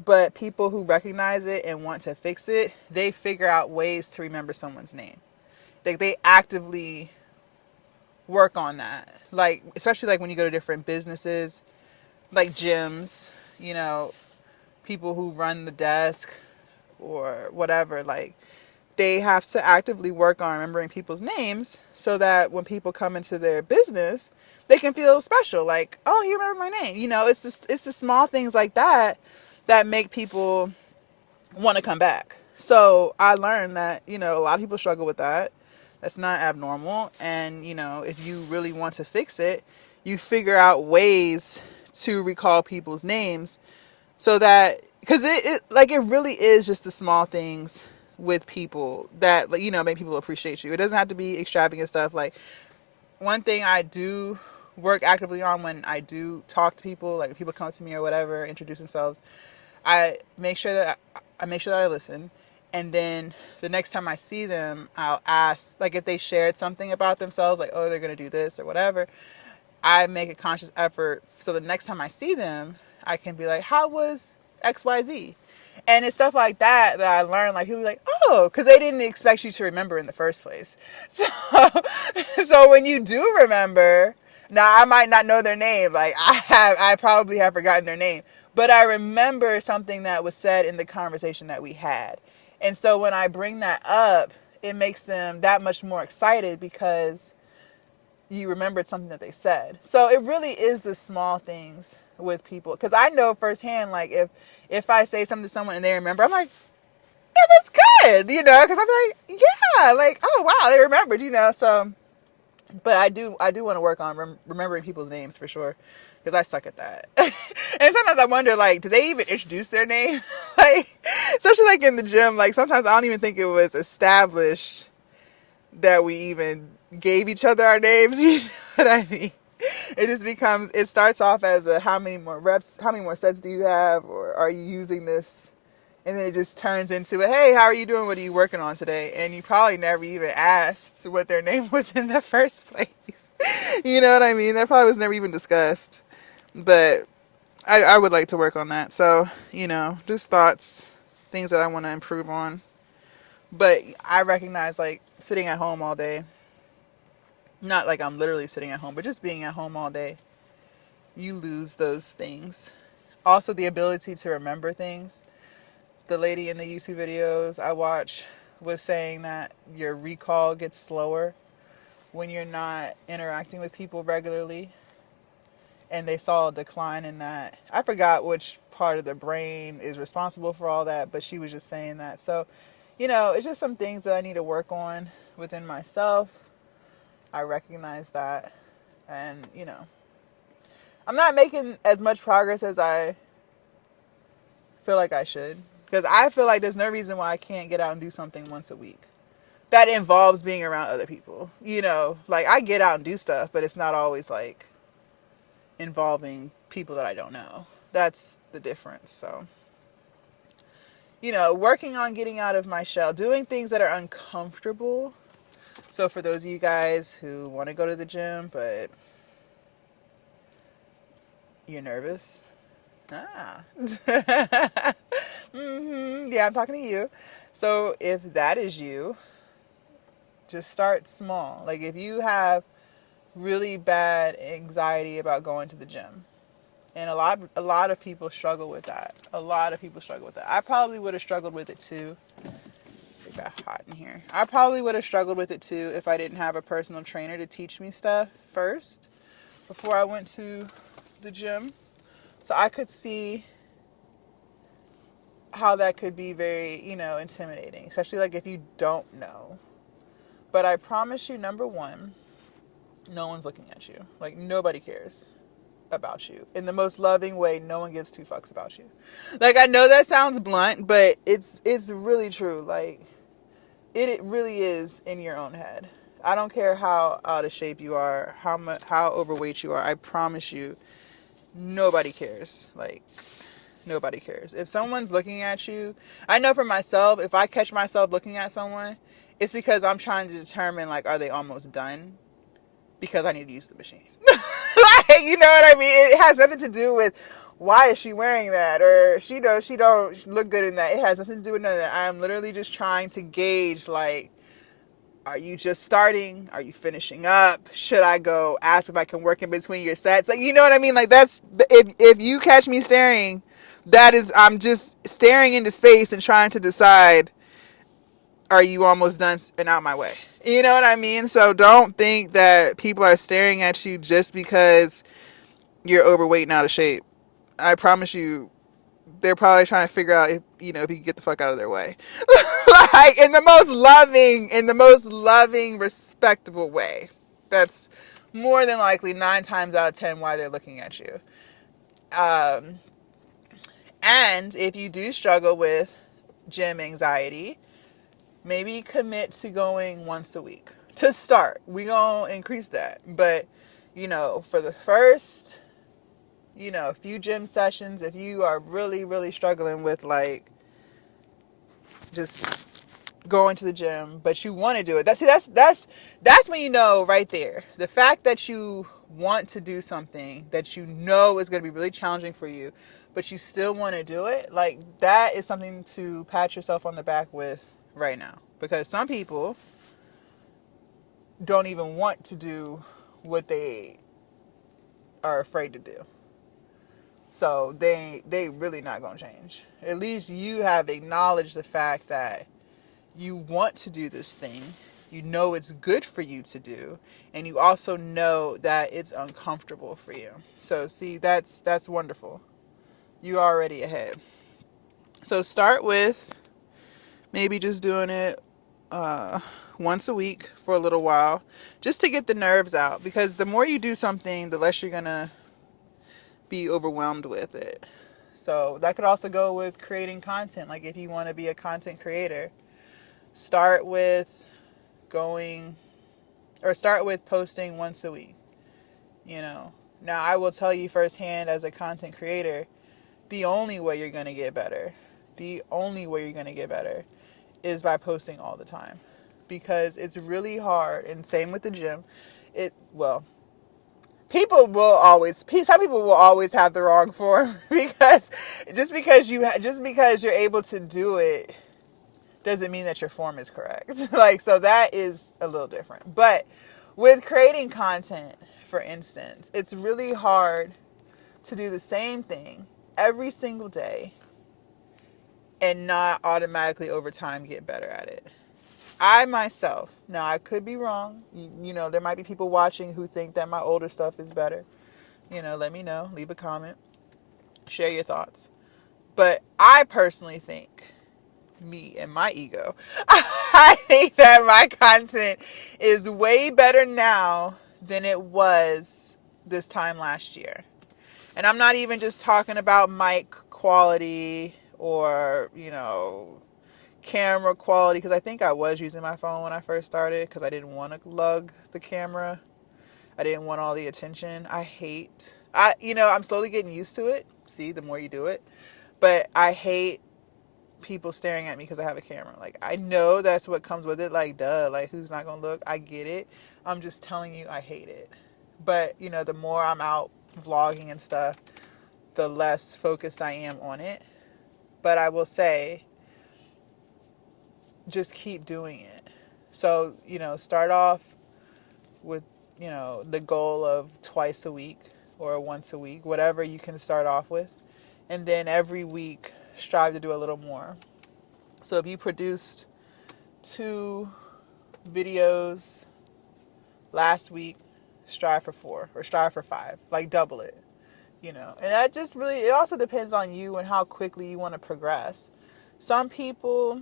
But people who recognize it and want to fix it, they figure out ways to remember someone's name. Like they actively work on that. Like especially like when you go to different businesses, like gyms, people who run the desk or whatever, like they have to actively work on remembering people's names so that when people come into their business, they can feel special. Like, oh, you remember my name. It's the small things like that that make people want to come back. So I learned that, a lot of people struggle with that. That's not abnormal. And, if you really want to fix it, you figure out ways to recall people's names so that, because it really is just the small things with people that, like, make people appreciate you. It doesn't have to be extravagant stuff. Like one thing I do work actively on when I do talk to people, like people come to me or whatever, introduce themselves, I make sure that I listen, and then the next time I see them, I'll ask, like if they shared something about themselves, like oh they're gonna do this or whatever, I make a conscious effort so the next time I see them, I can be like, how was XYZ? And it's stuff like that that I learned. Like people be like, oh, because they didn't expect you to remember in the first place. So, so when you do remember, now I might not know their name. Like I probably have forgotten their name, but I remember something that was said in the conversation that we had. And so when I bring that up, it makes them that much more excited because you remembered something that they said. So it really is the small things with people. Because I know firsthand, like if I say something to someone and they remember, I'm like, yeah, that's good, because I'm like, yeah, like, oh wow, they remembered, So, but I do want to work on remembering people's names for sure, because I suck at that. And sometimes I wonder, like, do they even introduce their name? Like, especially like in the gym, like sometimes I don't even think it was established that we even gave each other our names. You know what I mean? It starts off as a how many more reps, how many more sets do you have, or are you using this? And then it just turns into a, hey, how are you doing? What are you working on today? And you probably never even asked what their name was in the first place. You know what I mean? That probably was never even discussed. But I would like to work on that. So, just thoughts, things that I want to improve on. But I recognize, like, sitting at home all day, not like I'm literally sitting at home, but just being at home all day, you lose those things. Also, the ability to remember things. The lady in the YouTube videos I watch was saying that your recall gets slower when you're not interacting with people regularly. And they saw a decline in that. I forgot which part of the brain is responsible for all that, but she was just saying that. So, it's just some things that I need to work on within myself. I recognize that. And, I'm not making as much progress as I feel like I should. Because I feel like there's no reason why I can't get out and do something once a week that involves being around other people. You know, like I get out and do stuff, but it's not always like involving people that I don't know. That's the difference. So, you know, working on getting out of my shell, doing things that are uncomfortable. So for those of you guys who want to go to the gym, but you're nervous. Ah. Yeah, I'm talking to you. So if that is you, just start small. Like if you have really bad anxiety about going to the gym, and a lot of people struggle with that. A lot of people struggle with that. I probably would have struggled with it too. It got hot in here. I probably would have struggled with it too if I didn't have a personal trainer to teach me stuff first before I went to the gym. So I could see how that could be very, you know, intimidating, especially like if you don't know. But I promise you, number one, no one's looking at you. Like nobody cares about you. In the most loving way, no one gives two fucks about you. Like I know that sounds blunt, but it's really true. Like it really is in your own head. I don't care how out of shape you are, how overweight you are. I promise you, nobody cares. Like nobody cares. If someone's looking at you, I know for myself, if I catch myself looking at someone, it's because I'm trying to determine like, are they almost done? Because I need to use the machine. Like, you know what I mean? It has nothing to do with why is she wearing that, or she don't look good in that. It has nothing to do with none of that. I'm literally just trying to gauge like, are you just starting? Are you finishing up? Should I go ask if I can work in between your sets? Like, you know what I mean? Like that's, if you catch me staring, that is, I'm just staring into space and trying to decide, are you almost done and out my way? You know what I mean? So don't think that people are staring at you just because you're overweight and out of shape. I promise you, they're probably trying to figure out if you know if you can get the fuck out of their way. Like in the most loving, respectable way. That's more than likely 9 times out of 10 why they're looking at you. And if you do struggle with gym anxiety, maybe commit to going once a week to start. We gonna increase that, but you know, for the first, you know, a few gym sessions, if you are really, really struggling with like just going to the gym, but you want to do it. That's when you know right there. The fact that you want to do something that you know is going to be really challenging for you, but you still want to do it, like that is something to pat yourself on the back with right now. Because some people don't even want to do what they are afraid to do. So they really not going to change. At least you have acknowledged the fact that you want to do this thing, you know it's good for you to do, and you also know that it's uncomfortable for you. So see, that's wonderful. You already ahead. So start with maybe just doing it once a week for a little while, just to get the nerves out, because the more you do something, the less you're gonna be overwhelmed with it. So that could also go with creating content. Like if you want to be a content creator, start with posting once a week, you know. Now I will tell you firsthand as a content creator, the only way you're going to get better is by posting all the time, because it's really hard. And same with the gym. Some people will always have the wrong form because just because you're able to do it doesn't mean that your form is correct. Like, so that is a little different. But with creating content, for instance, it's really hard to do the same thing every single day and not automatically over time get better at it. I myself, now I could be wrong. You know, there might be people watching who think that my older stuff is better. You know, let me know. Leave a comment. Share your thoughts. But I personally think, me and my ego, I think that my content is way better now than it was this time last year. And I'm not even just talking about mic quality or, camera quality, because I think I was using my phone when I first started because I didn't want to lug the camera. I didn't want all the attention. I'm slowly getting used to it. See, the more you do it. But I hate people staring at me because I have a camera. Like, I know that's what comes with it. Like, duh, like, who's not going to look? I get it. I'm just telling you, I hate it. But, the more I'm out vlogging and stuff, the less focused I am on it. But I will say, just keep doing it. So, start off with, the goal of twice a week or once a week, whatever you can start off with. And then every week, strive to do a little more. So if you produced 2 videos last week, strive for 4 or strive for 5, like double it, And that just really, it also depends on you and how quickly you want to progress. Some people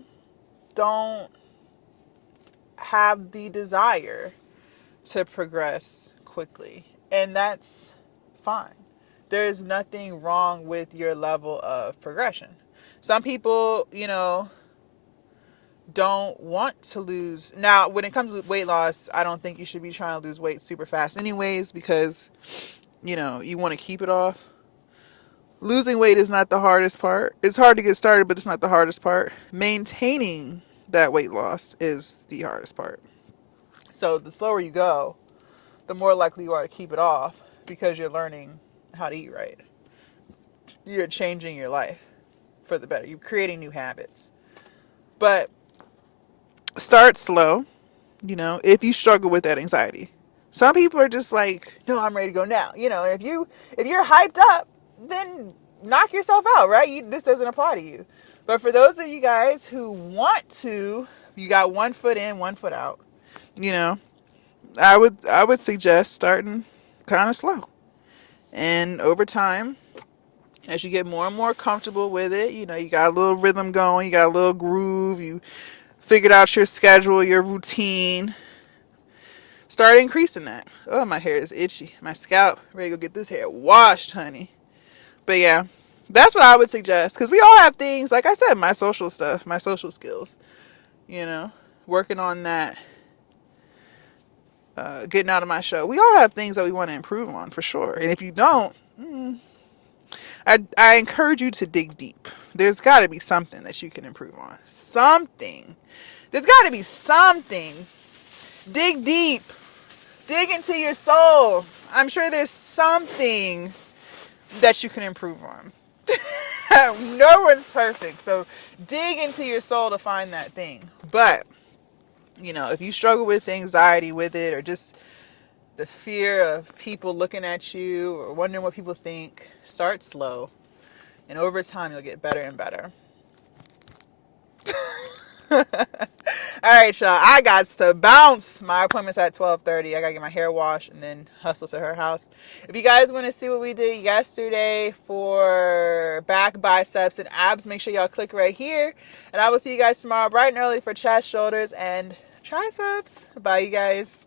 don't have the desire to progress quickly, and that's fine. There's nothing wrong with your level of progression. Some people, don't want to lose. Now, when it comes to weight loss, I don't think you should be trying to lose weight super fast anyways, because, you want to keep it off. Losing weight is not the hardest part. It's hard to get started, but it's not the hardest part. Maintaining that weight loss is the hardest part. So the slower you go, the more likely you are to keep it off, because you're learning how to eat right. You're changing your life for the better. You're creating new habits. But start slow, if you struggle with that anxiety. Some people are just like, no, I'm ready to go now. If you're hyped up, then knock yourself out, right? This doesn't apply to you. But for those of you guys who want to, you got one foot in, one foot out, I would suggest starting kind of slow. And over time, as you get more and more comfortable with it, you got a little rhythm going, you got a little groove, you figured out your schedule, your routine, start increasing that. Oh, my hair is itchy. My scalp, ready to go get this hair washed, honey. But yeah, that's what I would suggest, because we all have things, like I said, my social stuff, my social skills, working on that, getting out of my show. We all have things that we want to improve on, for sure. And if you don't, I encourage you to dig deep. There's got to be something that you can improve on. Something. There's got to be something. Dig deep. Dig into your soul. I'm sure there's something that you can improve on. No one's perfect. So dig into your soul to find that thing. But, if you struggle with anxiety with it, or just the fear of people looking at you or wondering what people think, start slow. And over time, you'll get better and better. All right, y'all. I got to bounce. My appointment's at 12:30. I got to get my hair washed and then hustle to her house. If you guys want to see what we did yesterday for back, biceps, and abs, make sure y'all click right here. And I will see you guys tomorrow bright and early for chest, shoulders, and triceps. Bye, you guys.